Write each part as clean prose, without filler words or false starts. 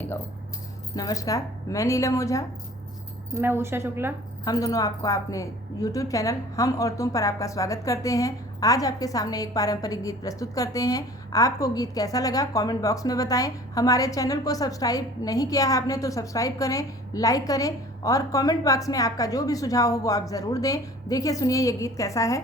नमस्कार, मैं नीलम ओझा। मैं उषा शुक्ला। हम दोनों आपको अपने YouTube चैनल हम और तुम पर आपका स्वागत करते हैं। आज आपके सामने एक पारंपरिक गीत प्रस्तुत करते हैं। आपको गीत कैसा लगा कमेंट बॉक्स में बताएं। हमारे चैनल को सब्सक्राइब नहीं किया है आपने तो सब्सक्राइब करें, लाइक करें और कमेंट बॉक्स में आपका जो भी सुझाव हो वो आप ज़रूर दें। देखिए, सुनिए ये गीत कैसा है।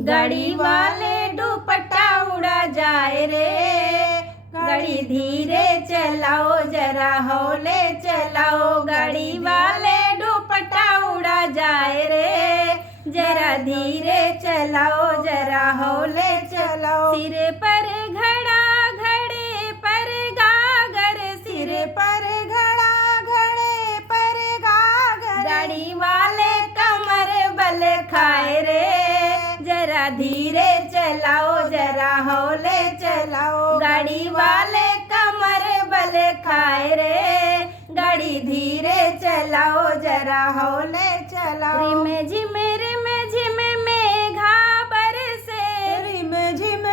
गाड़ी वाले दुपट्टा उड़ा जाए रे, गाड़ी धीरे चलाओ जरा हौले चलाओ। गाड़ी वाले दुपट्टा उड़ा जाए रे, जरा धीरे चलाओ जरा हौले चलाओ। सिर पर घड़ा घड़े पर गागर, सिर पर घड़ा घड़े पर गागर। गाड़ी वाले कमर बल खाए रे, जरा धीरे चलाओ जरा हौले चलाओ। गाड़ी वाले कमर बल खाए रे, गाड़ी धीरे चलाओ जरा हौले चलाओ। रिम झिम मेघा बरसे, रिम झिम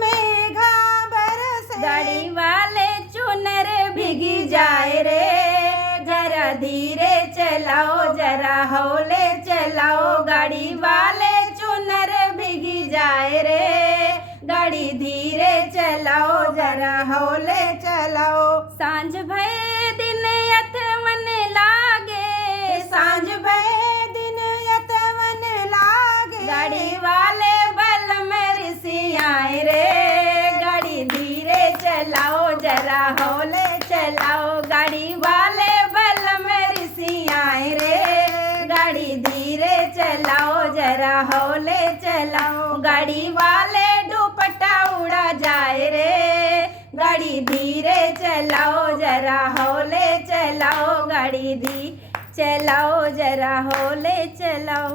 मेघा बरसे। गाड़ी वाले चुनर भीगी जाए रे, जरा धीरे चलाओ जरा हौले चलाओ। गाड़ी वाले चुनर भीगी जाए रे, गाड़ी धीरे चलाओ जरा हौले चलाओ। सांझ भये दिन यतवन लागे, सांझ भये दिन यतवन लागे। गाड़ी वाले बल में ऋषियाए रे, गाड़ी धीरे चलाओ जरा हौले चलाओ। गाड़ी वाले बल में ऋषियाए रे, गाड़ी धीरे चलाओ जरा हौले चलाओ। गाड़ी वाले दुपट्टा उड़ा जाए रे, गाड़ी धीरे चलाओ जरा हौले चलाओ। गाड़ी चलाओ जरा हौले चलाओ।